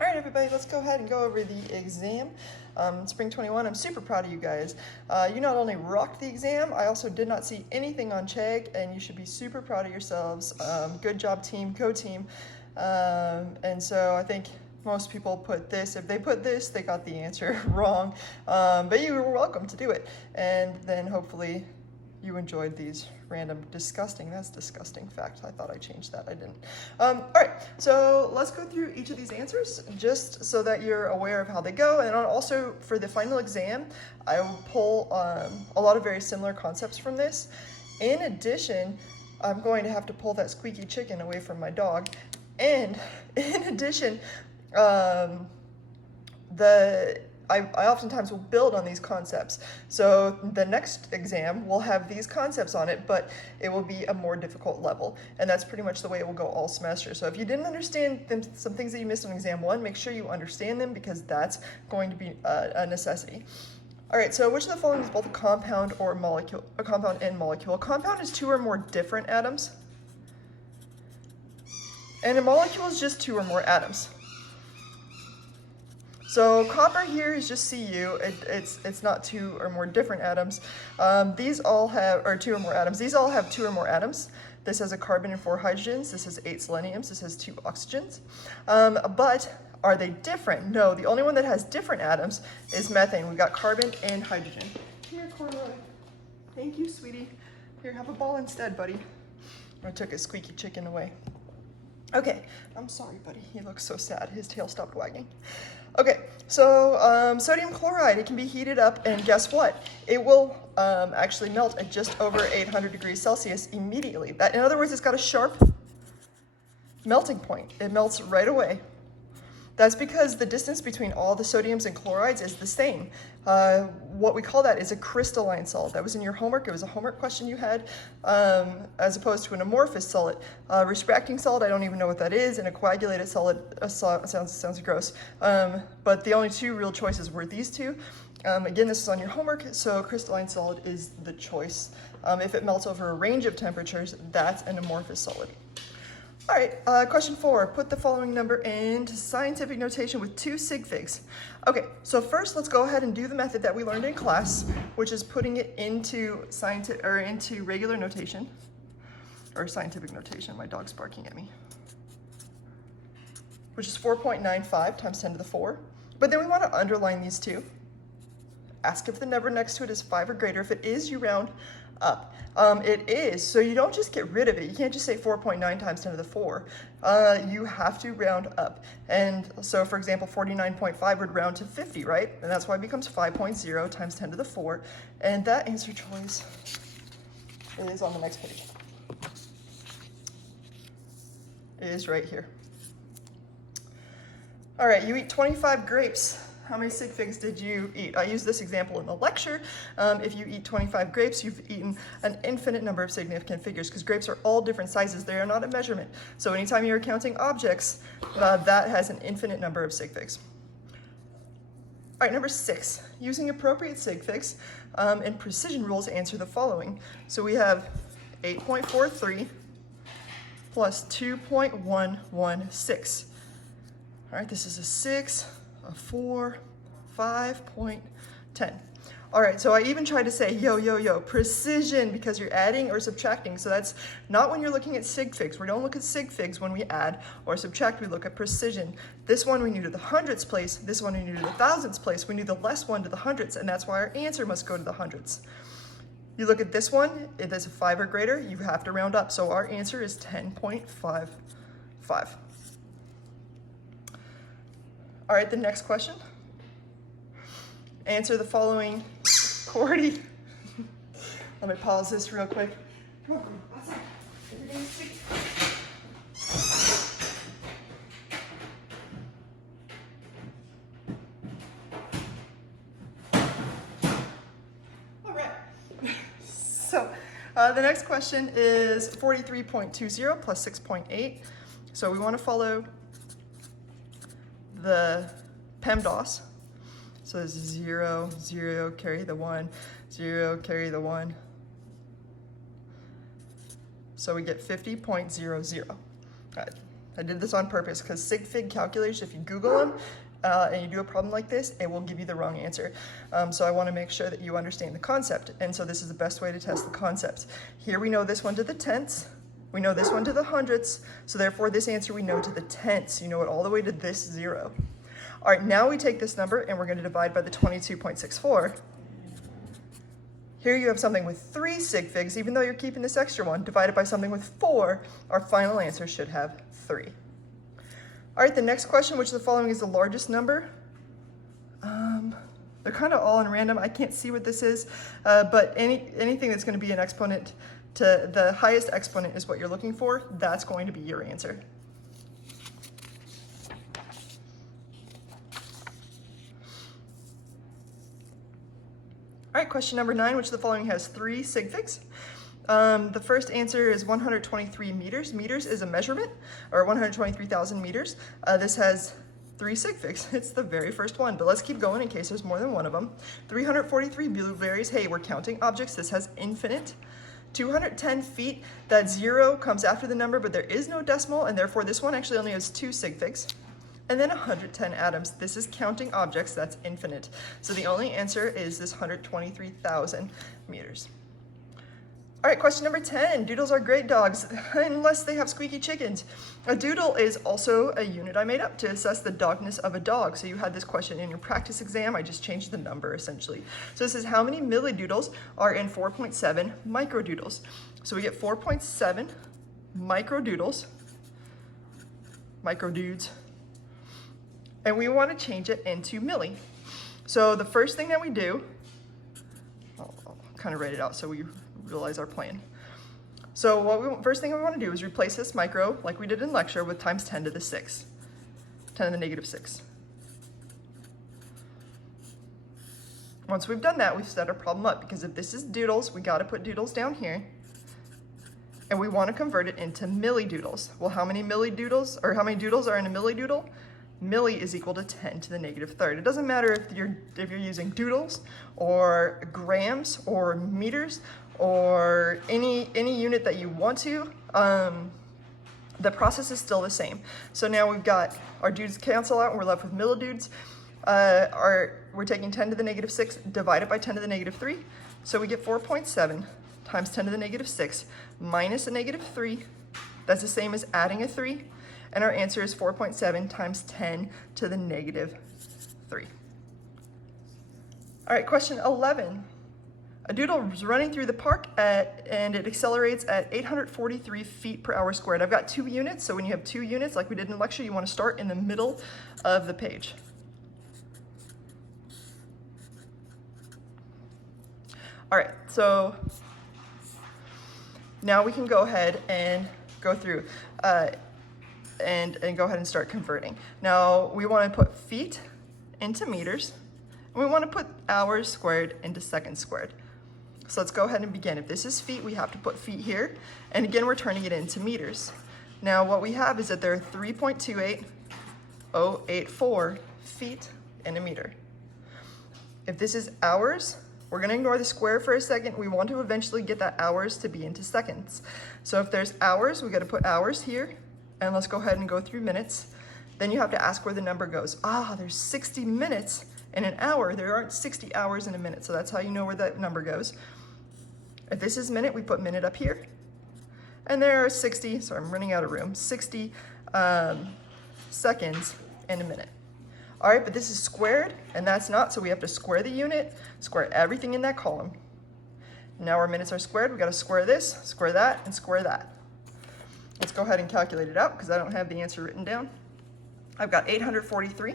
All right, everybody, let's go ahead and go over the exam. Spring 21, I'm super proud of you guys. You not only rocked the exam, I also did not see anything on Chegg, and you should be super proud of yourselves. Good job, team, go team. And so I think most people put this. If they put this, they got the answer wrong. But you were welcome to do it. And then hopefully you enjoyed these random that's disgusting fact. I thought I changed that, I didn't. All right, so let's go through each of these answers just so that you're aware of how they go. And also for the final exam, I will pull a lot of very similar concepts from this. In addition, I'm going to have to pull that squeaky chicken away from my dog. And in addition, I oftentimes will build on these concepts. So the next exam will have these concepts on it, but it will be a more difficult level. And that's pretty much the way it will go all semester. So if you didn't understand some things that you missed on exam 1, make sure you understand them because that's going to be a necessity. All right, so which of the following is both a compound or a molecule? A compound and molecule. A compound is 2 or more different atoms. And a molecule is just 2 or more atoms. So copper here is just Cu. It's not 2 or more different atoms. These all have, or 2 or more atoms. These all have 2 or more atoms. This has a carbon and 4 hydrogens. This has 8 seleniums. This has 2 oxygens. But are they different? No, the only one that has different atoms is methane. We got carbon and hydrogen. Come here, Corduroy. Thank you, sweetie. Here, have a ball instead, buddy. I took his squeaky chicken away. Okay, I'm sorry, buddy. He looks so sad. His tail stopped wagging. Okay, so sodium chloride, it can be heated up, and guess what? It will actually melt at just over 800 degrees Celsius immediately. That, in other words, it's got a sharp melting point. It melts right away. That's because the distance between all the sodiums and chlorides is the same. What we call that is a crystalline solid. That was in your homework. It was a homework question you had, as opposed to an amorphous solid. Restracting solid, I don't even know what that is, and a coagulated solid sounds gross. But the only 2 real choices were these 2. Again, this is on your homework, so crystalline solid is the choice. If it melts over a range of temperatures, that's an amorphous solid. All right, question 4, put the following number into scientific notation with 2 sig figs. Okay, so first let's go ahead and do the method that we learned in class, which is putting it into into regular notation, or scientific notation. My dog's barking at me. Which is 4.95 times 10 to the 4. But then we want to underline these 2. Ask if the number next to it is 5 or greater. If it is, you round up. It is, so you don't just get rid of it. You can't just say 4.9 times 10 to the 4. You have to round up. And so, for example, 49.5 would round to 50, right? And that's why it becomes 5.0 times 10 to the 4. And that answer choice is on the next page. It is right here. All right, you eat 25 grapes. How many sig figs did you eat? I used this example in the lecture. If you eat 25 grapes, you've eaten an infinite number of significant figures because grapes are all different sizes. They are not a measurement. So anytime you're counting objects, that has an infinite number of sig figs. All right, number 6, using appropriate sig figs and precision rules, answer the following. So we have 8.43 plus 2.116. All right, this is a 6, a 4, 5.10. All right, so I even tried to say, yo, precision, because you're adding or subtracting. So that's not when you're looking at sig figs. We don't look at sig figs when we add or subtract, we look at precision. This one we knew to the hundredths place, this one we knew to the thousandths place, we knew the less one to the hundredths, and that's why our answer must go to the hundredths. You look at this one, if it's a 5 or greater, you have to round up. So our answer is 10.55. All right, the next question. Answer the following. Cordy. Let me pause this real quick. Come on, outside. Everything's safe. All right. So the next question is 43.20 plus 6.8. So we want to follow the PEMDAS. So it's 0, 0, carry the 1, 0, carry the 1. So we get 50.00. I did this on purpose because sig fig calculators, if you Google them and you do a problem like this, it will give you the wrong answer. So I want to make sure that you understand the concept. And so this is the best way to test the concepts. Here we know this one to the tenths. We know this one to the hundredths. So therefore this answer we know to the tenths. You know it all the way to this 0. All right, now we take this number and we're going to divide by the 22.64. Here you have something with 3 sig figs, even though you're keeping this extra one, divided by something with 4, our final answer should have 3. All right, the next question, which of the following is the largest number? They're kind of all in random. I can't see what this is, but anything that's going to be an exponent to the highest exponent is what you're looking for. That's going to be your answer. All right, question number 9, which of the following has 3 sig figs? The first answer is 123 meters. Meters is a measurement, or 123,000 meters. This has 3 sig figs. It's the very first one, but let's keep going in case there's more than one of them. 343 blueberries. Hey, we're counting objects. This has infinite. 210 feet. That 0 comes after the number, but there is no decimal, and therefore this one actually only has 2 sig figs. And then 110 atoms. This is counting objects, that's infinite. So the only answer is this 123,000 meters. All right, question number 10. Doodles are great dogs, unless they have squeaky chickens. A doodle is also a unit I made up to assess the dogness of a dog. So you had this question in your practice exam. I just changed the number, essentially. So this is how many millidoodles are in 4.7 microdoodles. So we get 4.7 microdoodles, microdudes, and we want to change it into milli. So the first thing that we do, I'll kind of write it out so we realize our plan. So first thing we want to do is replace this micro, like we did in lecture, with times 10 to the 6, 10 to the negative 6. Once we've done that, we've set our problem up, because if this is doodles, we got to put doodles down here, and we want to convert it into millidoodles. Well, how many millidoodles, or how many doodles are in a millidoodle? Milli is equal to 10 to the negative third. It doesn't matter if you're using doodles or grams or meters or any unit that you want to. The process is still the same. So now we've got our dudes cancel out and we're left with millidudes. We're taking 10 to the negative 6 divided by 10 to the negative 3. So we get 4.7 times 10 to the negative 6 minus a negative 3. That's the same as adding a 3. And our answer is 4.7 times 10 to the negative 3. All right, question 11. A doodle is running through the park and it accelerates at 843 feet per hour squared. I've got 2 units, so when you have 2 units, like we did in lecture, you want to start in the middle of the page. All right, so now we can go ahead and go through. And go ahead and start converting. Now we want to put feet into meters, and we want to put hours squared into seconds squared. So let's go ahead and begin. If this is feet, we have to put feet here, and again we're turning it into meters. Now what we have is that there are 3.28084 feet in a meter. If this is hours, we're going to ignore the square for a second. We want to eventually get that hours to be into seconds. So if there's hours, we got to put hours here. And let's go ahead and go through minutes. Then you have to ask where the number goes. There's 60 minutes in an hour. There aren't 60 hours in a minute, so that's how you know where that number goes. If this is minute, we put minute up here. And there are 60, so I'm running out of room, 60 seconds in a minute. All right, but this is squared, and that's not, so we have to square the unit, square everything in that column. Now our minutes are squared. We got to square this, square that, and square that. Let's go ahead and calculate it out because I don't have the answer written down. I've got 843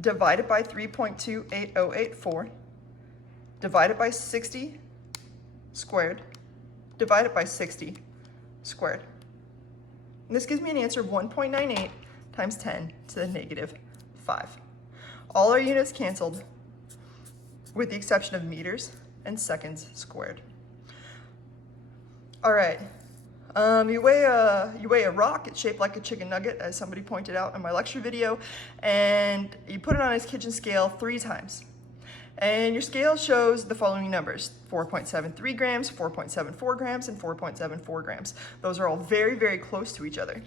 divided by 3.28084 divided by 60 squared divided by 60 squared. And this gives me an answer of 1.98 times 10 to the negative 5. All our units canceled with the exception of meters and seconds squared. All right. You weigh a rock, it's shaped like a chicken nugget, as somebody pointed out in my lecture video, and you put it on its kitchen scale 3 times. And your scale shows the following numbers: 4.73 grams, 4.74 grams, and 4.74 grams. Those are all very, very close to each other.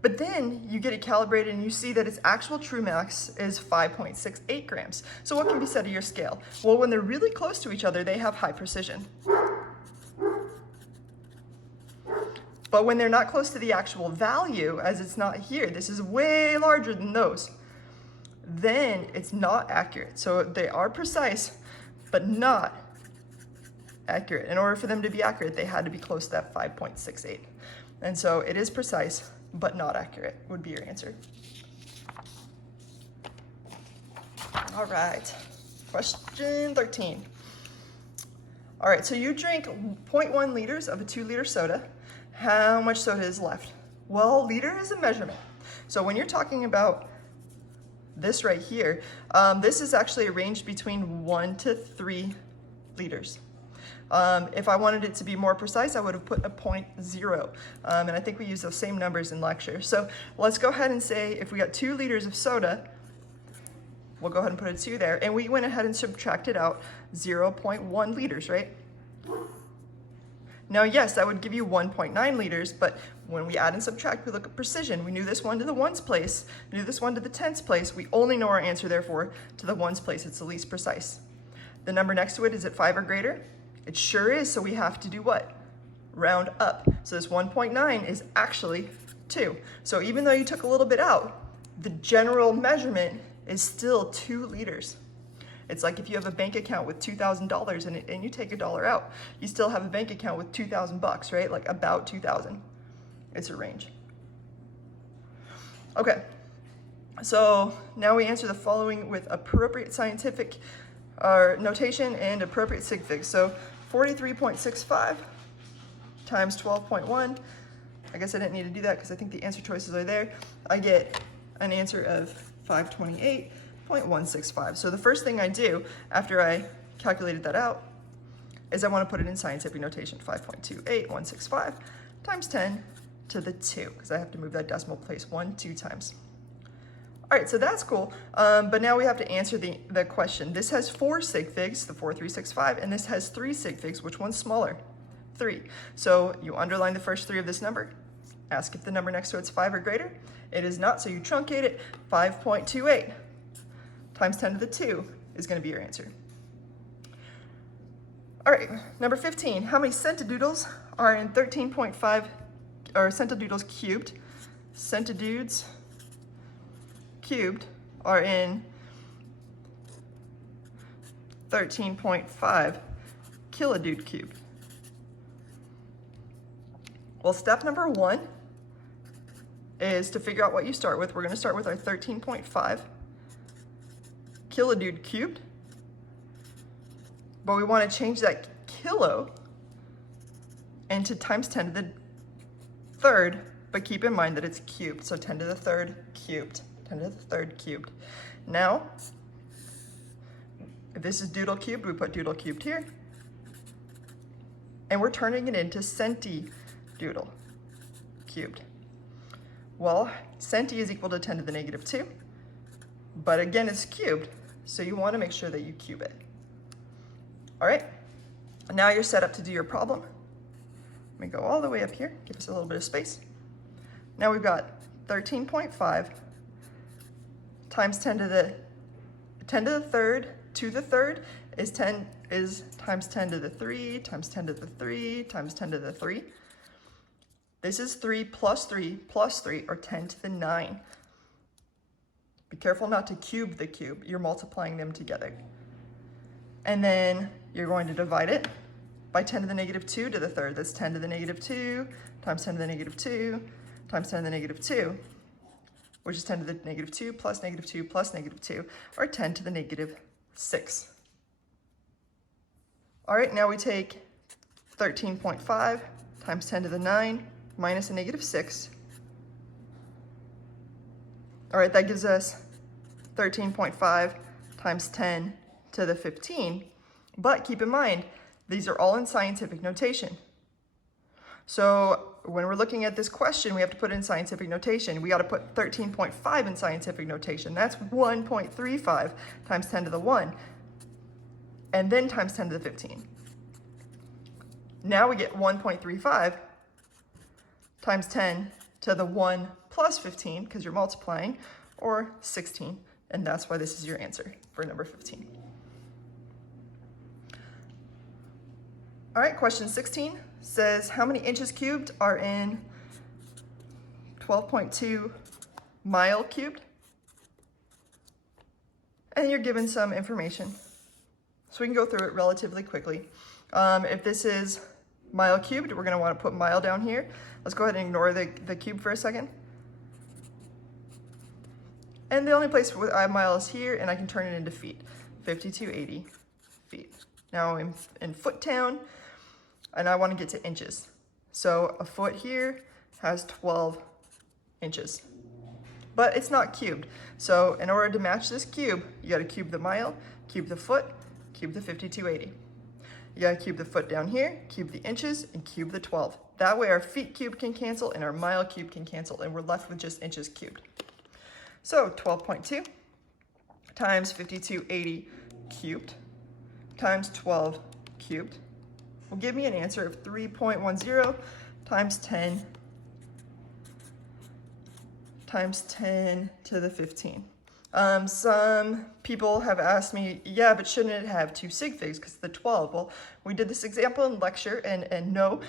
But then you get it calibrated and you see that its actual true mass is 5.68 grams. So what can be said of your scale? Well, when they're really close to each other, they have high precision. But when they're not close to the actual value, as it's not here, this is way larger than those, then it's not accurate. So they are precise, but not accurate. In order for them to be accurate, they had to be close to that 5.68. And so it is precise, but not accurate would be your answer. All right, question 13. All right, so you drink 0.1 liters of a 2-liter soda. How much soda is left? Well, liter is a measurement. So when you're talking about this right here, this is actually a range between 1 to 3 liters. If I wanted it to be more precise, I would have put a 0.0. And I think we use those same numbers in lecture. So let's go ahead and say if we got 2 liters of soda, we'll go ahead and put a 2 there. And we went ahead and subtracted out 0.1 liters, right? Now, yes, that would give you 1.9 liters, but when we add and subtract, we look at precision. We knew this one to the ones place, knew this one to the tens place. We only know our answer, therefore, to the ones place. It's the least precise. The number next to it, is it 5 or greater? It sure is, so we have to do what? Round up. So this 1.9 is actually 2. So even though you took a little bit out, the general measurement is still 2 liters. It's like if you have a bank account with $2,000 in it and you take $1 out, you still have a bank account with 2,000 bucks, right? Like about 2,000. It's a range. Okay, so now we answer the following with appropriate scientific notation and appropriate sig figs. So 43.65 times 12.1. I guess I didn't need to do that because I think the answer choices are there. I get an answer of 528.165. So the first thing I do after I calculated that out is I want to put it in scientific notation. 5.28165 times 10 to the 2, because I have to move that decimal place 2 times. All right, so that's cool, but now we have to answer the question. This has 4 sig figs, the 4365, and this has 3 sig figs. Which one's smaller? 3. So you underline the first 3 of this number, ask if the number next to it's 5 or greater. It is not, so you truncate it. 5.28 times 10 to the 2 is going to be your answer. All right, number 15. How many centidoodles are in 13.5, or centidoodles cubed? Centidudes cubed are in 13.5 kilodude cubed. Well, step number 1 is to figure out what you start with. We're going to start with our 13.5 kilodude cubed, but we want to change that kilo into times 10 to the 3rd, but keep in mind that it's cubed, so 10 to the 3rd cubed. 10 to the 3rd cubed. Now, if this is doodle cubed, we put doodle cubed here. And we're turning it into centidoodle cubed. Well, centi is equal to 10 to the negative 2. But again, it's cubed, so you want to make sure that you cube it. All right, now you're set up to do your problem. Let me go all the way up here, give us a little bit of space. Now we've got 13.5 times 10 to the 3rd to the 3rd is times 10 to the 3 times 10 to the 3 times 10 to the 3. This is 3 plus 3 plus 3, or 10 to the 9. Be careful not to cube the cube. You're multiplying them together. And then you're going to divide it by 10 to the negative 2 to the 3rd. That's 10 to the negative 2 times 10 to the negative 2 times 10 to the negative 2, which is 10 to the negative 2 plus negative 2 plus negative 2, or 10 to the negative 6. All right, now we take 13.5 times 10 to the 9 minus a negative 6. All right, that gives us 13.5 times 10 to the 15. But keep in mind, these are all in scientific notation. So when we're looking at this question, we have to put it in scientific notation. We got to put 13.5 in scientific notation. That's 1.35 times 10 to the 1, and then times 10 to the 15. Now we get 1.35 times 10 to the 1 plus 15 because you're multiplying, or 16, and that's why this is your answer for number 15. All right, question 16 says, how many inches cubed are in 12.2 mile cubed? And you're given some information. So we can go through it relatively quickly. If this is mile cubed, we're gonna wanna put mile down here. Let's go ahead and ignore the cube for a second. And the only place where I have mile is here, and I can turn it into feet, 5280 feet. Now in foot town, and I wanna get to inches. So a foot here has 12 inches, but it's not cubed. So in order to match this cube, you gotta cube the mile, cube the foot, cube the 5280. You gotta cube the foot down here, cube the inches, and cube the 12. That way our feet cube can cancel and our mile cube can cancel, and we're left with just inches cubed. So 12.2 times 5280 cubed times 12 cubed will give me an answer of 3.10 times 10 times 10 to the 15. Some people have asked me, yeah, but shouldn't it have two sig figs because the 12? Well, we did this example in lecture, and no,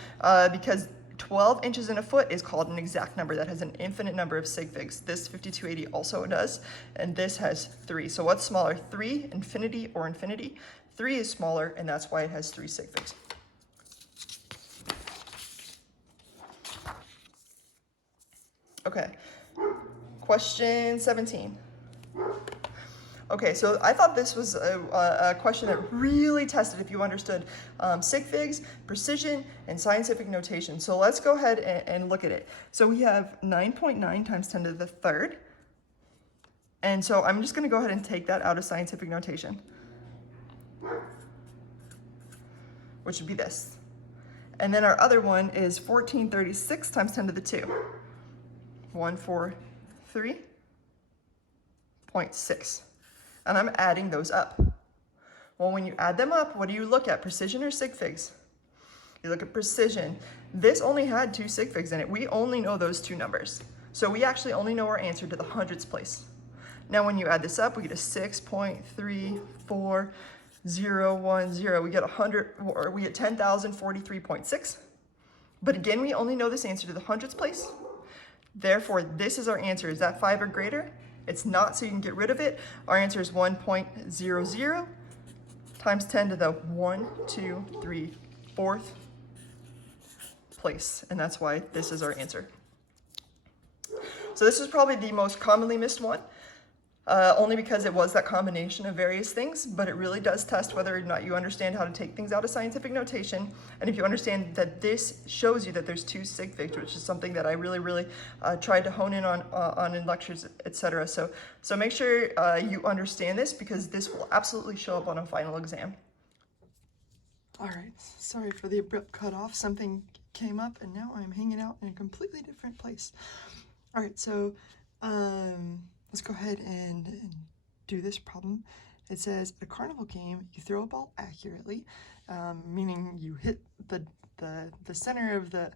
because 12 inches in a foot is called an exact number that has an infinite number of sig figs. This 5280 also does, and this has 3. So what's smaller, 3, infinity, or infinity? 3 is smaller, and that's why it has 3 sig figs. Okay, question 17. Okay, so I thought this was a question that really tested if you understood sig figs, precision, and scientific notation. So let's go ahead and look at it. So we have 9.9 times 10 to the third. And so I'm just gonna go ahead and take that out of scientific notation, which would be this. And then our other one is 1436 times 10 to the 2. 143.6. And I'm adding those up. Well, when you add them up, what do you look at, precision or sig figs? You look at precision. This only had 2 sig figs in it. We only know those 2 numbers. So we actually only know our answer to the hundredths place. Now, when you add this up, we get a 6.34010. We get 100, or we get 10,043.6. But again, we only know this answer to the hundredths place. Therefore, this is our answer. Is that 5 or greater? It's not, so you can get rid of it. Our answer is 1.00 times 10 to the 1, 2, 3, 4th place. And that's why this is our answer. So this is probably the most commonly missed one, only because it was that combination of various things, but it really does test whether or not you understand how to take things out of scientific notation. And if you understand that this shows you that there's 2 sig figs, which is something that I really tried to hone in on in lectures, etc. So make sure you understand this, because this will absolutely show up on a final exam. All right, sorry for the abrupt cutoff. Something came up and now I'm hanging out in a completely different place. All right, so let's go ahead and do this problem. It says, at a carnival game, you throw a ball accurately, meaning you hit the center of the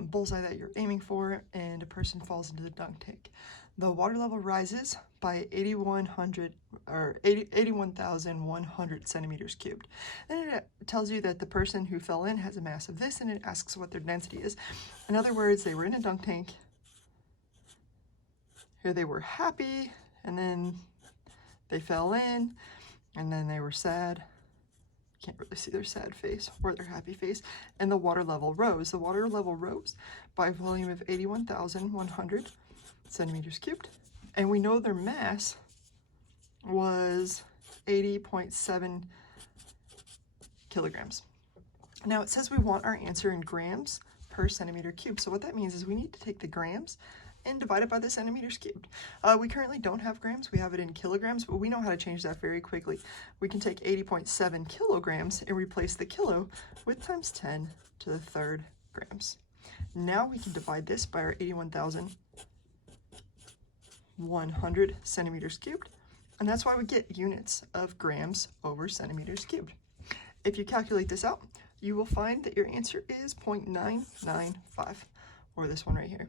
bullseye that you're aiming for, and a person falls into the dunk tank. The water level rises by 81,100 centimeters cubed. Then it tells you that the person who fell in has a mass of this, and it asks what their density is. In other words, they were in a dunk tank. Here they were happy, and then they fell in, and then they were sad. Can't really see their sad face or their happy face. And the water level rose. The water level rose by a volume of 81,100 centimeters cubed. And we know their mass was 80.7 kilograms. Now it says we want our answer in grams per centimeter cubed. So what that means is we need to take the grams and divide it by the centimeters cubed. We currently don't have grams, we have it in kilograms, but we know how to change that very quickly. We can take 80.7 kilograms and replace the kilo with times 10 to the third grams. Now we can divide this by our 81,100 centimeters cubed, and that's why we get units of grams over centimeters cubed. If you calculate this out, you will find that your answer is 0.995, or this one right here.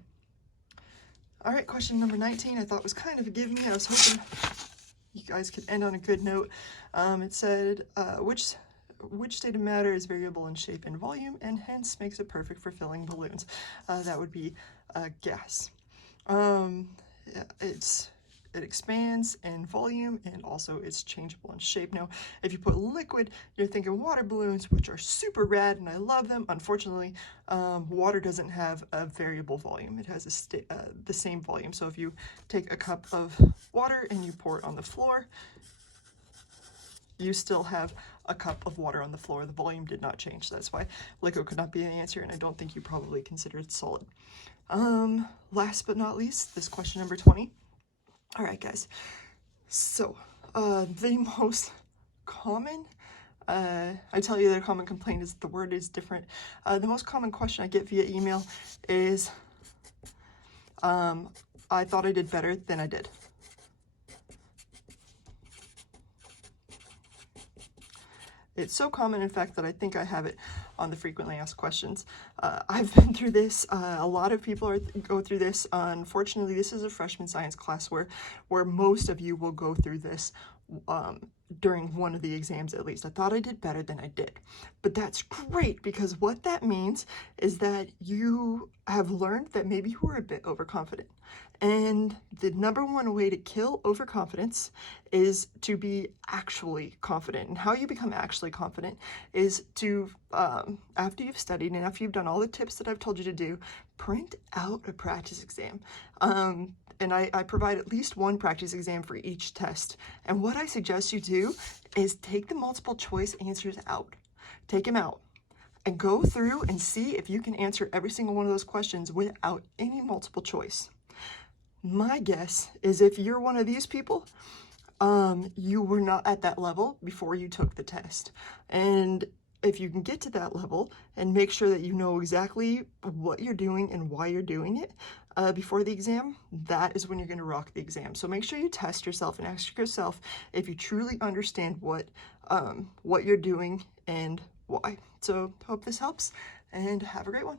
All right, question number 19 I thought was kind of a give me. I was hoping you guys could end on a good note. It said, which state of matter is variable in shape and volume and hence makes it perfect for filling balloons? That would be gas. Yeah, it expands in volume and also it's changeable in shape. Now, if you put liquid, you're thinking water balloons, which are super rad and I love them. Unfortunately, water doesn't have a variable volume. It has the same volume. So if you take a cup of water and you pour it on the floor, you still have a cup of water on the floor. The volume did not change. That's why liquid could not be an answer, and I don't think you probably consider it solid. Last but not least, this question number 20. All right, guys. So, the most common, I tell you that a common complaint is the word is different. The most common question I get via email is, I thought I did better than I did. It's so common, in fact, that I think I have it on the frequently asked questions. I've been through this. A lot of people go through this. Unfortunately, this is a freshman science class where most of you will go through this during one of the exams at least. I thought I did better than I did. But that's great, because what that means is that you have learned that maybe you were a bit overconfident. And the number one way to kill overconfidence is to be actually confident. And how you become actually confident is to, after you've studied and after you've done all the tips that I've told you to do, print out a practice exam. And I provide at least one practice exam for each test. And what I suggest you do is take the multiple choice answers out. Take them out and go through and see if you can answer every single one of those questions without any multiple choice. My guess is if you're one of these people, you were not at that level before you took the test. And if you can get to that level and make sure that you know exactly what you're doing and why you're doing it before the exam, that is when you're going to rock the exam. So make sure you test yourself and ask yourself if you truly understand what you're doing and why. So hope this helps and have a great one.